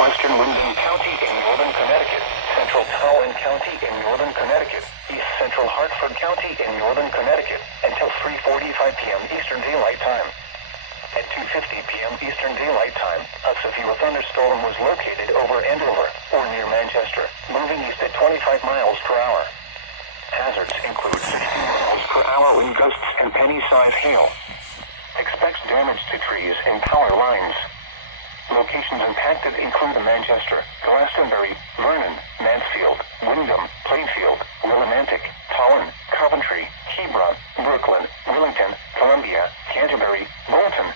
southwestern Wyndham County in northern Connecticut, central Towson County in northern Connecticut, east central Hartford County in northern Connecticut, until 3:45 p.m. Eastern Daylight Time. At 2:50 p.m. Eastern Daylight Time, a severe thunderstorm was located over Andover, or near Manchester, moving east at 25 miles per hour. Hazards include 60 miles per hour wind gusts and penny-size hail. Expects damage to trees and power lines. Locations impacted include Manchester, Glastonbury, Vernon, Mansfield, Wyndham, Plainfield, Willimantic, Tolland, Coventry, Hebron, Brooklyn, Willington, Columbia, Canterbury, Bolton,